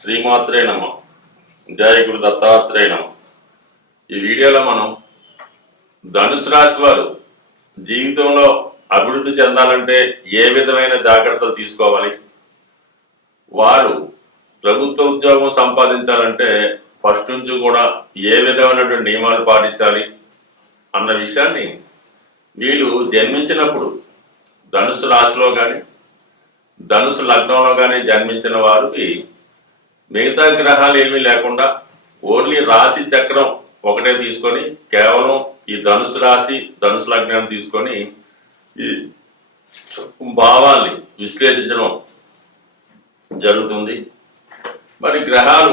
శ్రీమాత్రే నమః. జయ గురు దత్తాత్రేయ నమః. ఈ వీడియోలో మనం ధనుసు రాశి వారు జీవితంలో అభివృద్ధి చెందాలంటే ఏ విధమైన జాగ్రత్తలు తీసుకోవాలి, వారు ప్రభుత్వ ఉద్యోగం సంపాదించాలంటే ఫస్ట్ నుంచి కూడా ఏ విధమైనటువంటి నియమాలు పాటించాలి అన్న విషయాన్ని వీళ్ళు జన్మించినప్పుడు ధనుసు రాశిలో కానీ ధనుసు లగ్నంలో కానీ జన్మించిన వారికి మిగతా గ్రహాలు ఏమీ లేకుండా ఓన్లీ రాశి చక్రం ఒకటే తీసుకొని కేవలం ఈ ధనుసు రాశి ధనుసు లగ్నాన్ని తీసుకొని ఈ భావాల్ని విశ్లేషించడం జరుగుతుంది. మరి గ్రహాలు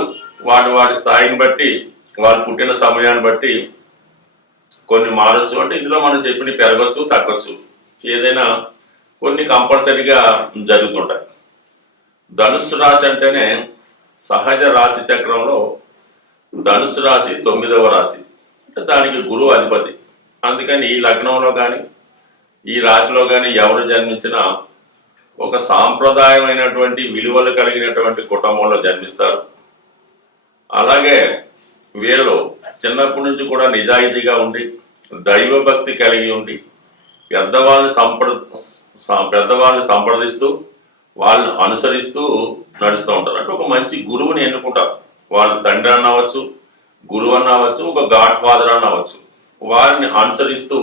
వాటి స్థాయిని బట్టి వారు పుట్టిన సమయాన్ని బట్టి కొన్ని మారచ్చు. అంటే ఇందులో మనం చెప్పిన పెరగచ్చు తగ్గచ్చు, ఏదైనా కొన్ని కంపల్సరీగా జరుగుతుంటాయి. ధనుస్సు రాశి అంటేనే సహజ రాశి చక్రంలో ధనుస్సు రాశి 9వ రాశి, అంటే దానికి గురువు అధిపతి. అందుకని ఈ లగ్నంలో కానీ ఈ రాశిలో కానీ ఎవరు జన్మించినా ఒక సాంప్రదాయమైనటువంటి విలువలు కలిగినటువంటి కుటుంబంలో జన్మిస్తారు. అలాగే వీళ్ళు చిన్నప్పటి నుంచి కూడా నిజాయితీగా ఉండి దైవభక్తి కలిగి ఉండి పెద్దవాళ్ళని సంప్రదిస్తూ వాళ్ళని అనుసరిస్తూ నడుస్తూ ఉంటారు. అంటే ఒక మంచి గురువుని ఎన్నుకుంటారు. వాళ్ళ తండ్రి అన్నవచ్చు, గురువు అన్నవచ్చు, ఒక గాడ్ ఫాదర్ అన్నవచ్చు. వారిని అనుసరిస్తూ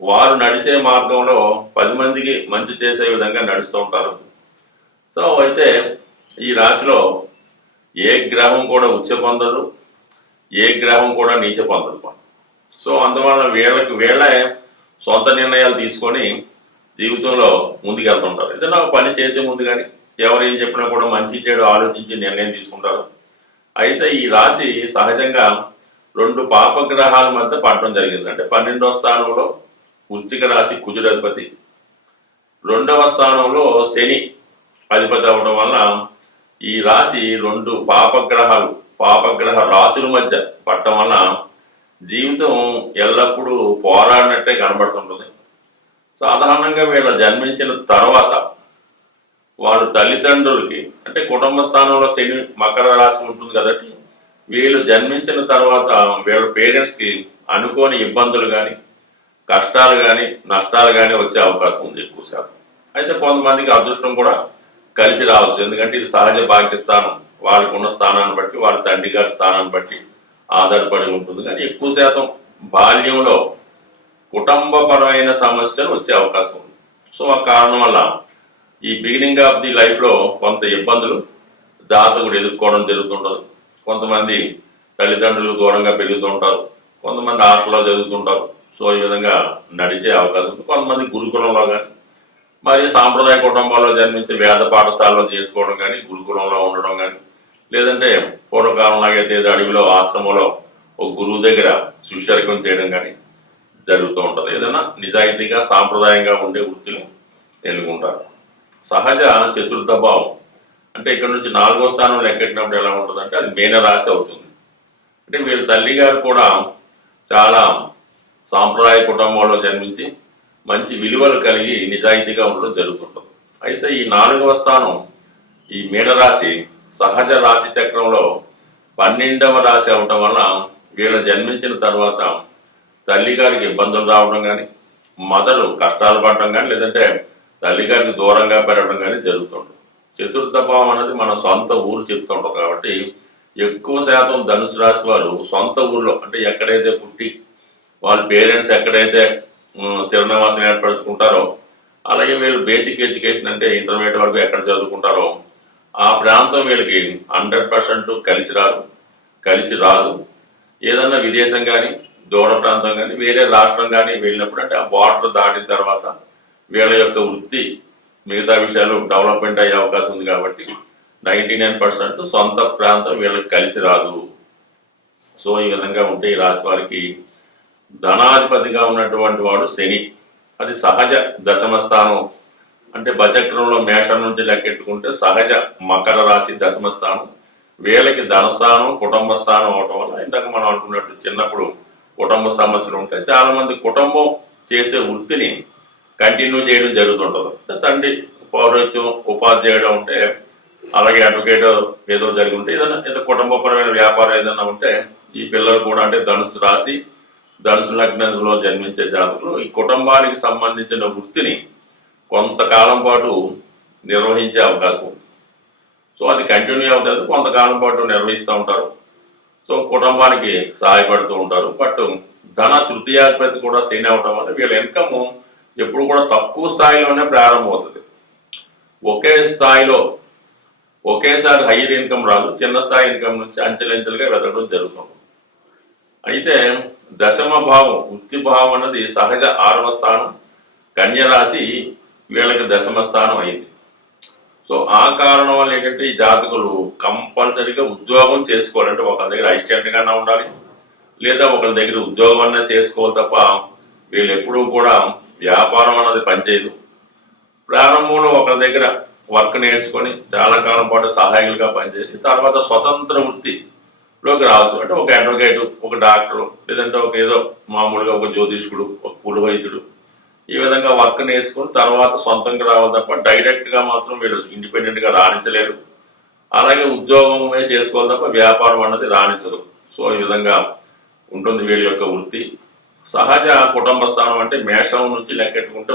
వారు నడిచే మార్గంలో 10 మందికి మంచి చేసే విధంగా నడుస్తూ ఉంటారు. సో అయితే ఈ రాశిలో ఏ గ్రహం కూడా ఉచ్చ పొందదు, ఏ గ్రహం కూడా నీచ పొందదు. సో అందువల్ల వీళ్ళే సొంత నిర్ణయాలు తీసుకొని జీవితంలో ముందుకెళ్తుంటారు. ఏదైనా పని చేసే ముందు కానీ ఎవరు ఏం చెప్పినా కూడా మంచి చెడు ఆలోచించి నిర్ణయం తీసుకుంటారు. అయితే ఈ రాశి సహజంగా 2 పాపగ్రహాల మధ్య పడటం జరిగింది. అంటే 12వ స్థానంలో వృశ్చిక రాశి కుజుడు అధిపతి, 2వ స్థానంలో శని అధిపతి అవడం వల్ల ఈ రాశి 2 పాపగ్రహ రాశుల మధ్య పడటం వల్ల జీవితం ఎల్లప్పుడూ పోరాడినట్టే కనబడుతుంటుంది. సాధారణంగా వీళ్ళ జన్మించిన తర్వాత వాళ్ళ తల్లిదండ్రులకి, అంటే కుటుంబ స్థానంలో శని మకర రాశి ఉంటుంది కాబట్టి వీళ్ళు జన్మించిన తర్వాత వీళ్ళ పేరెంట్స్కి అనుకోని ఇబ్బందులు కానీ కష్టాలు కానీ నష్టాలు కానీ వచ్చే అవకాశం ఉంది ఎక్కువ శాతం. అయితే కొంతమందికి అదృష్టం కూడా కలిసి రావచ్చు, ఎందుకంటే ఇది సహజ భాగ్యస్థానం. వాళ్ళకు ఉన్న స్థానాన్ని బట్టి వాళ్ళ తండ్రి గారి స్థానాన్ని బట్టి ఆధారపడి ఉంటుంది. కానీ ఎక్కువ శాతం బాల్యంలో కుటుంబపరమైన సమస్యలు వచ్చే అవకాశం ఉంది. సో ఆ కారణం వల్ల ఈ బిగినింగ్ ఆఫ్ ది లైఫ్లో కొంత ఇబ్బందులు జాతకుడు ఎదుర్కోవడం జరుగుతుంటుంది. కొంతమంది తల్లిదండ్రులు దూరంగా పెరుగుతుంటారు, కొంతమంది హాస్టల్లో చదువుతుంటారు. సో ఈ విధంగా నడిచే అవకాశం ఉంది. కొంతమంది గురుకులంలో కానీ మరి సాంప్రదాయ కుటుంబాల్లో జన్మించి వేద పాఠశాలలో చేసుకోవడం కానీ గురుకులంలో ఉండడం కానీ, లేదంటే పూర్వకాలంలాగైతే అడవిలో ఆశ్రమంలో ఒక గురువు దగ్గర శిష్యరికం చేయడం కానీ జరుగుతూ ఉంటుంది. ఏదైనా నిజాయితీగా సాంప్రదాయంగా ఉండే వృత్తిని ఎన్నుకుంటారు. సహజ చతుర్థ భావం అంటే ఇక్కడ నుంచి 4వ స్థానం లెక్కెట్టినప్పుడు ఎలా ఉంటుంది అంటే అది మీన రాశి అవుతుంది. అంటే వీళ్ళ తల్లి గారు కూడా చాలా సాంప్రదాయ కుటుంబంలో జన్మించి మంచి విలువలు కలిగి నిజాయితీగా ఉండడం జరుగుతుంటుంది. అయితే ఈ 4వ స్థానం ఈ మీనరాశి సహజ రాశి చక్రంలో 12వ రాశి అవటం వల్ల వీళ్ళ జన్మించిన తర్వాత తల్లి గారికి ఇబ్బందులు రావడం కానీ, మదరు కష్టాలు పడటం కానీ, లేదంటే తల్లి గారికి దూరంగా పెరగడం కానీ జరుగుతుంటుంది. చతుర్థ భావం అనేది మన సొంత ఊరు చెప్తుంటాం కాబట్టి ఎక్కువ శాతం ధనుసు రాశి వారు సొంత ఊర్లో, అంటే ఎక్కడైతే పుట్టి వాళ్ళ పేరెంట్స్ ఎక్కడైతే స్థిర నివాసం ఏర్పరచుకుంటారో, అలాగే వీళ్ళు బేసిక్ ఎడ్యుకేషన్ అంటే ఇంటర్మీడియట్ వరకు ఎక్కడ చదువుకుంటారో ఆ ప్రాంతం వీళ్ళకి 100% కలిసి రాదు. ఏదన్నా విదేశం కానీ దూర ప్రాంతం కానీ వేరే రాష్ట్రం కానీ వెళ్ళినప్పుడు, అంటే ఆ బార్డర్ దాటిన తర్వాత వీళ్ళ యొక్క వృత్తి మిగతా విషయాలు డెవలప్మెంట్ అయ్యే అవకాశం ఉంది. కాబట్టి 99% సొంత ప్రాంతం వీళ్ళకి కలిసి రాదు. సో ఈ విధంగా ఉంటే ఈ రాశి వారికి ధనాధిపతిగా ఉన్నటువంటి వాడు శని, అది సహజ దశమ స్థానం. అంటే బచక్రంలో మేషం నుంచి లెక్కెట్టుకుంటే సహజ మకర రాశి దశమ స్థానం. వీళ్ళకి ధనస్థానం కుటుంబ స్థానం అవటం వల్ల ఇందాక మనం అనుకున్నట్టు చిన్నప్పుడు కుటుంబ సమస్యలు ఉంటాయి. చాలా మంది కుటుంబం చేసే వృత్తిని కంటిన్యూ చేయడం జరుగుతుంటుంది. తండ్రి పౌరోహిత్యం ఉపాధ్యాయుడు ఉంటే అలాగే అడ్వకేట్ ఏదో జరిగి ఉంటే ఏదో కుటుంబపరమైన వ్యాపారం ఏదైనా ఉంటే ఈ పిల్లలు కూడా అంటే ధనుసు రాశి ధనుసు లగ్నంలో జన్మించే జాతకులు ఈ కుటుంబానికి సంబంధించిన వృత్తిని కొంతకాలం పాటు నిర్వహించే అవకాశం ఉంది. సో అది కంటిన్యూ అవుతుంది, కొంతకాలం పాటు నిర్వహిస్తూ ఉంటారు. సో కుటుంబానికి సహాయపడుతూ ఉంటారు. బట్ ధన తృతీయాధిపతి కూడా శని అవడం వల్ల వీళ్ళ ఇన్కమ్ ఎప్పుడు కూడా తక్కువ స్థాయిలోనే ప్రారంభమవుతుంది. ఒకే స్థాయిలో ఒకేసారి హైయర్ ఇన్కమ్ రాదు, చిన్న స్థాయి ఇన్కమ్ నుంచి అంచెలంచెలుగా వెతకడం జరుగుతుంది. అయితే దశమ భావం వృత్తి భావం అన్నది సహజ 6వ స్థానం, కన్య రాశి వీళ్ళకి దశమ స్థానం అయింది. సో ఆ కారణం వల్ల ఏంటంటే ఈ జాతకులు కంపల్సరీగా ఉద్యోగం చేసుకోవాలంటే ఒకరి దగ్గర అసిస్టెంట్ గానే ఉండాలి, లేదా ఒకరి దగ్గర ఉద్యోగం అన్నా చేసుకోవాలి తప్ప వీళ్ళు ఎప్పుడూ కూడా వ్యాపారం అన్నది పనిచేయదు. ప్రారంభంలో ఒకరి దగ్గర వర్క్ నేర్చుకొని చాలా కాలం పాటు సహాయకులుగా పనిచేసి తర్వాత స్వతంత్ర వృత్తిలోకి రావచ్చు. అంటే ఒక అడ్వకేటు, ఒక డాక్టరు, లేదంటే ఒక ఏదో మామూలుగా ఒక జ్యోతిష్కుడు, ఒక పురోహితుడు, ఈ విధంగా వర్క్ నేర్చుకుని తర్వాత సొంతంగా రావాలి తప్ప డైరెక్ట్గా మాత్రం వీళ్ళు ఇండిపెండెంట్గా రాణించలేరు. అలాగే ఉద్యోగమే చేసుకోవాలి తప్ప వ్యాపారం అన్నది రాణించరు. సో ఈ విధంగా ఉంటుంది వీళ్ళ యొక్క వృత్తి. సహజ కుటుంబ స్థానం అంటే మేషం నుంచి లెక్కెట్టుకుంటే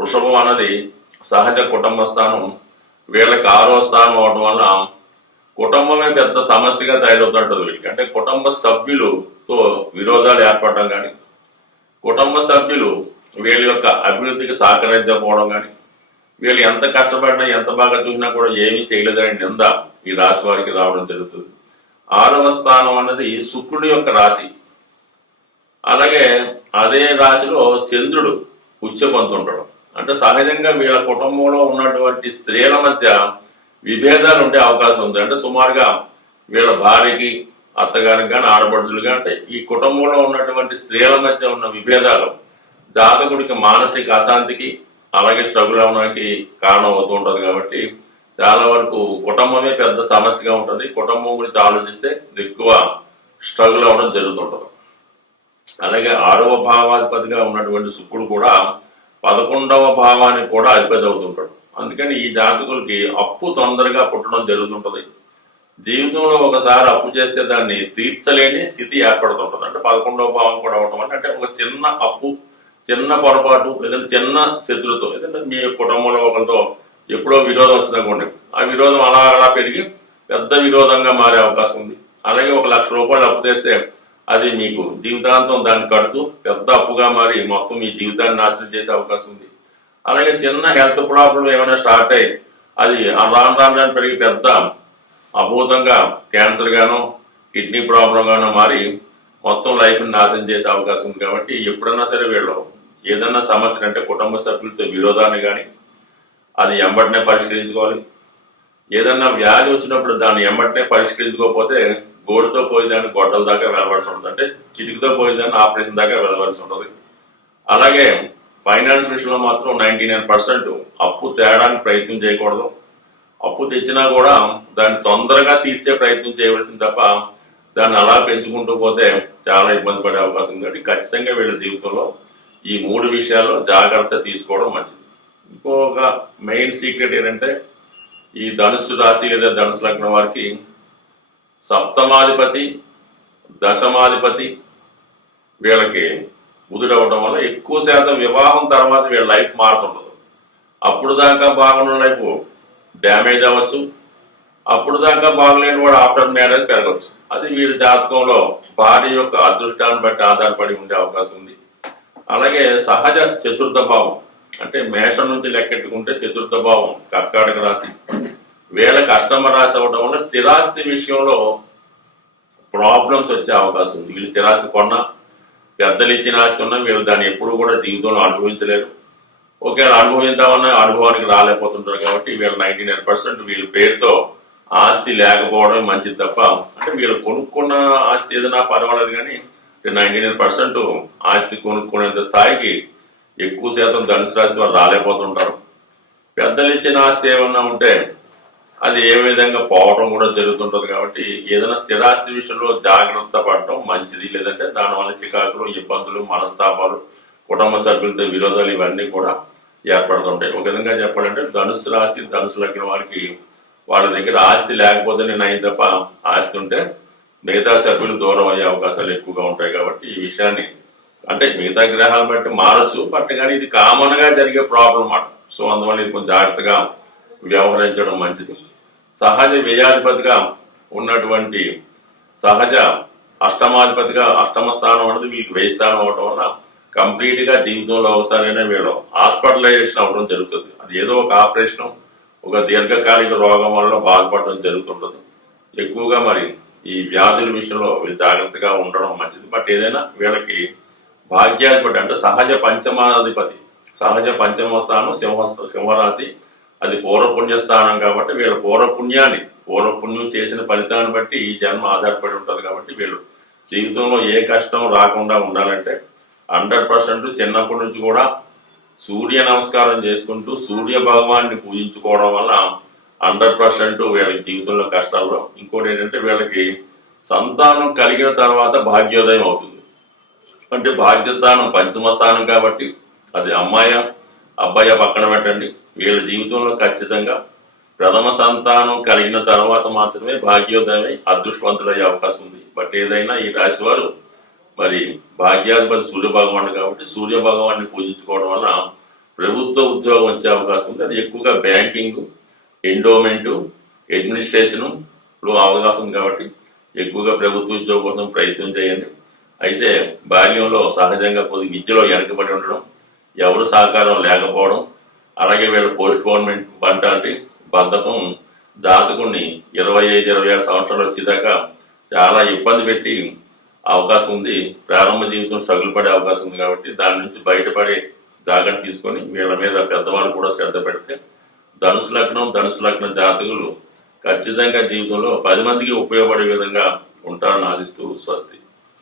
వృషభం అన్నది సహజ కుటుంబ స్థానం. వీళ్ళకి 6వ స్థానం అవడం వల్ల కుటుంబమే పెద్ద సమస్యగా తయారవుతుంటుంది వీళ్ళకి. అంటే కుటుంబ సభ్యులతో విరోధాలు ఏర్పడడం కానీ, కుటుంబ సభ్యులు వీళ్ళ యొక్క అభివృద్ధికి సహకరించకపోవడం కానీ, వీళ్ళు ఎంత కష్టపడినా ఎంత బాగా చూసినా కూడా ఏమీ చేయలేదని నింద ఈ రాశి వారికి రావడం జరుగుతుంది. 6వ స్థానం అన్నది శుక్రుడి యొక్క రాశి. అలాగే అదే రాశిలో చంద్రుడు ఉచ్చపొందుతుంటాడు. అంటే సహజంగా వీళ్ళ కుటుంబంలో ఉన్నటువంటి స్త్రీల మధ్య విభేదాలు ఉండే అవకాశం ఉంది. అంటే సుమారుగా వీళ్ళ భార్యకి, అత్తగారికి కానీ, ఆడపడుచులు కానీ, అంటే ఈ కుటుంబంలో ఉన్నటువంటి స్త్రీల మధ్య ఉన్న విభేదాలు జాతకుడికి మానసిక అశాంతికి అలాగే స్ట్రగుల్ అవడానికి కారణం అవుతూ ఉంటుంది. కాబట్టి చాలా వరకు కుటుంబమే పెద్ద సమస్యగా ఉంటుంది. కుటుంబం గురించి ఆలోచిస్తే ఎక్కువ స్ట్రగుల్ అవ్వడం జరుగుతుంటుంది. అలాగే 6వ భావాధిపతిగా ఉన్నటువంటి శుక్రుడు కూడా 11వ భావానికి కూడా అధిపతి అవుతుంటాడు. అందుకని ఈ జాతకులకి అప్పు తొందరగా పుట్టడం జరుగుతుంటది. జీవితంలో ఒకసారి అప్పు చేస్తే దాన్ని తీర్చలేని స్థితి ఏర్పడుతుంటుంది. అంటే 11వ భావం కూడా అవడం అంటే ఒక చిన్న అప్పు, చిన్న పొరపాటు, లేదంటే చిన్న శత్రుతో, లేదంటే మీ కుటుంబంలో ఒకరితో ఎప్పుడో విరోధం వచ్చిందనుకోండి, ఆ విరోధం అలా అలా పెరిగి పెద్ద విరోధంగా మారే అవకాశం ఉంది. అలాగే 1,00,000 రూపాయలు అప్పు తెస్తే అది మీకు జీవితాంతం దాన్ని కడుతూ పెద్ద అప్పుగా మారి మొత్తం మీ జీవితాన్ని నాశనం చేసే అవకాశం ఉంది. అలాగే చిన్న హెల్త్ ప్రాబ్లం ఏమైనా స్టార్ట్ అయ్యి అది రాను పెరిగి పెద్ద అభూతంగా క్యాన్సర్ గానో కిడ్నీ ప్రాబ్లం గానో మారి మొత్తం లైఫ్ని నాశనం చేసే అవకాశం ఉంది. కాబట్టి ఎప్పుడన్నా సరే వీళ్ళు ఏదన్నా సమస్య అంటే కుటుంబ సభ్యులతో విరోధాన్ని కానీ అది ఎంబటినే పరిష్కరించుకోవాలి. ఏదన్నా వ్యాధి వచ్చినప్పుడు దాన్ని ఎంబటినే పరిష్కరించుకోకపోతే గోడుతో పోయేదాన్ని గొడ్డల దాకా వెళ్ళవలసి ఉంటుంది. అంటే చిటికితో పోయేదాన్ని ఆపరేషన్ దాకా వెళ్ళవలసి ఉంటుంది. అలాగే ఫైనాన్స్ విషయంలో మాత్రం 99% అప్పు తేడానికి ప్రయత్నం చేయకూడదు. అప్పు తెచ్చినా కూడా దాన్ని తొందరగా తీర్చే ప్రయత్నం చేయవలసింది తప్ప దాన్ని అలా పెంచుకుంటూ పోతే చాలా ఇబ్బంది పడే అవకాశం ఉంది. కాబట్టి ఖచ్చితంగా వీళ్ళ జీవితంలో ఈ 3 విషయాల్లో జాగ్రత్త తీసుకోవడం మంచిది. ఇంకొక మెయిన్ సీక్రెట్ ఏంటంటే ఈ ధనుస్సు రాశి లేదా ధనుసు లగ్నం వారికి సప్తమాధిపతి, దశమాధిపతి వీళ్ళకి బుధుడు అవ్వడం వల్ల ఎక్కువ శాతం వివాహం తర్వాత వీళ్ళ లైఫ్ మారుతుండదు. అప్పుడు దాకా బాగున్న లైఫ్ డ్యామేజ్ అవ్వచ్చు, అప్పుడు దాకా బాగలేని వాడు ఆఫ్టర్ మ్యారేజ్ పెరగవచ్చు. అది వీడి జాతకంలో భార్య యొక్క అదృష్టాన్ని బట్టి ఆధారపడి ఉండే అవకాశం ఉంది. అలాగే సహజ చతుర్థ భావం అంటే మేషం నుంచి లెక్కెట్టుకుంటే చతుర్థ భావం కర్కాటక రాశి వీళ్ళకి అష్టమ రాశి అవ్వడం వల్ల స్థిరాస్తి విషయంలో ప్రాబ్లమ్స్ వచ్చే అవకాశం ఉంది. వీళ్ళు స్థిరాస్తి కొన్నా, పెద్దలు ఇచ్చిన ఆస్తి ఉన్నా వీళ్ళు దాన్ని ఎప్పుడు కూడా జీవితంలో అనుభవించలేరు. ఒకవేళ అనుభవిద్దామన్నా అనుభవానికి రాలేకపోతుంటారు. కాబట్టి వీళ్ళు 99% వీళ్ళ పేరుతో ఆస్తి లేకపోవడం మంచిది తప్ప, అంటే వీళ్ళు కొనుక్కున్న ఆస్తి ఏదైనా పర్వాలేదు కానీ 99% ఆస్తి కొనుక్కునేంత స్థాయికి ఎక్కువ శాతం ధనుసు రాశి వాళ్ళు రాలేకపోతుంటారు. పెద్దలు ఇచ్చిన ఆస్తి ఏమన్నా ఉంటే అది ఏ విధంగా పోవడం కూడా జరుగుతుంటుంది. కాబట్టి ఏదైనా స్థిరాస్తి విషయంలో జాగ్రత్త పడటం మంచిది. లేదంటే దానివల్ల చికాకులు, ఇబ్బందులు, మనస్తాపాలు, కుటుంబ సభ్యులతో విరోధాలు ఇవన్నీ కూడా ఏర్పడుతుంటాయి. ఒక విధంగా చెప్పాలంటే ధనుసు రాశి ధనుసు లగ్నం వారికి వాళ్ళ దగ్గర ఆస్తి లేకపోతే నేను అయిన తప్ప ఆస్తి ఉంటే మిగతా సభ్యులు దూరం అయ్యే అవకాశాలు ఎక్కువగా ఉంటాయి. కాబట్టి ఈ విషయాన్ని అంటే మిగతా గ్రహాలను బట్టి మారచ్చు, బట్ కానీ ఇది కామన్ గా జరిగే ప్రాబ్లం అన్నమాట. సో అందువల్ల ఇది కొంచెం జాగ్రత్తగా వ్యవహరించడం మంచిది. సహజ వ్యయాధిపతిగా ఉన్నటువంటి సహజ అష్టమాధిపతిగా అష్టమ స్థానం అనేది వీళ్ళకి వ్యయ స్థానం అవడం వల్ల కంప్లీట్ గా జీవితంలో ఒకసారైనా వీళ్ళు హాస్పిటలైజేషన్ అవ్వడం జరుగుతుంది. అది ఏదో ఒక ఆపరేషన్, ఒక దీర్ఘకాలిక రోగం వల్ల బాధపడడం జరుగుతుంటుంది. ఎక్కువగా మరి ఈ వ్యాధుల విషయంలో వీళ్ళు జాగ్రత్తగా ఉండడం మంచిది. బట్ ఏదైనా వీళ్ళకి భాగ్యాధిపతి అంటే సహజ పంచమాధిపతి, సహజ పంచమ స్థానం సింహరాశి, అది పూర్వపుణ్య స్థానం కాబట్టి వీళ్ళ పూర్వపుణ్యం చేసిన ఫలితాన్ని బట్టి ఈ జన్మ ఆధారపడి ఉంటుంది. కాబట్టి వీళ్ళు జీవితంలో ఏ కష్టం రాకుండా ఉండాలంటే 100% చిన్నప్పటి నుంచి కూడా సూర్య నమస్కారం చేసుకుంటూ సూర్య భగవాన్ని పూజించుకోవడం వల్ల 100% వీళ్ళకి జీవితంలో కష్టాలు. ఇంకోటి ఏంటంటే వీళ్ళకి సంతానం కలిగిన తర్వాత భాగ్యోదయం అవుతుంది. అంటే భాగ్యస్థానం పంచమ స్థానం కాబట్టి అది అమ్మాయ అబ్బాయి పక్కన పెట్టండి, వీళ్ళ జీవితంలో ఖచ్చితంగా ప్రథమ సంతానం కలిగిన తర్వాత మాత్రమే భాగ్యోదయమై అదృష్టవంతులయ్యే అవకాశం ఉంది. బట్ ఏదైనా ఈ రాశి వారు మరి భాగ్యాధిపతి సూర్య భగవాను కాబట్టి సూర్య భగవాన్ని పూజించుకోవడం వల్ల ప్రభుత్వ ఉద్యోగం వచ్చే అవకాశం ఉంది. అది ఎక్కువగా బ్యాంకింగ్, ఎండోమెంటు, అడ్మినిస్ట్రేషను అవకాశం ఉంది. కాబట్టి ఎక్కువగా ప్రభుత్వ ఉద్యోగం కోసం ప్రయత్నం చేయండి. అయితే బాల్యంలో సహజంగా కొద్ది విద్యలో వెనకబడి ఉండడం, ఎవరు సహకారం లేకపోవడం, అలాగే వీళ్ళ పోస్ట్ పోన్మెంట్ పంట బద్ధకం జాతకుడిని 25-26 సంవత్సరాలు వచ్చేదాకా చాలా ఇబ్బంది పెట్టి అవకాశం ఉంది. ప్రారంభ జీవితం స్ట్రగుల్ పడే అవకాశం ఉంది. కాబట్టి దాని నుంచి బయటపడే జాగ్రత్త తీసుకొని వీళ్ళ మీద పెద్దవాళ్ళు కూడా శ్రద్ధ పెడితే ధనుసు లగ్నం జాతకులు ఖచ్చితంగా జీవితంలో 10 మందికి ఉపయోగపడే విధంగా ఉంటారని ఆశిస్తూ స్వస్తి.